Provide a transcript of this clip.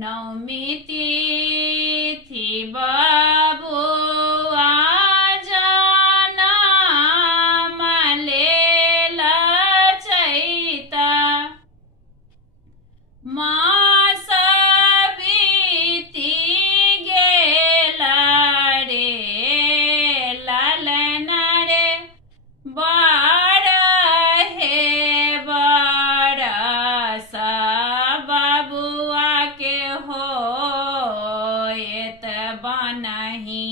नवमी तिथि बबुआ जनम लेल चैता मास बीति गेल रे लालन रे बड़ हे बरस बबुआ के होएत बनहि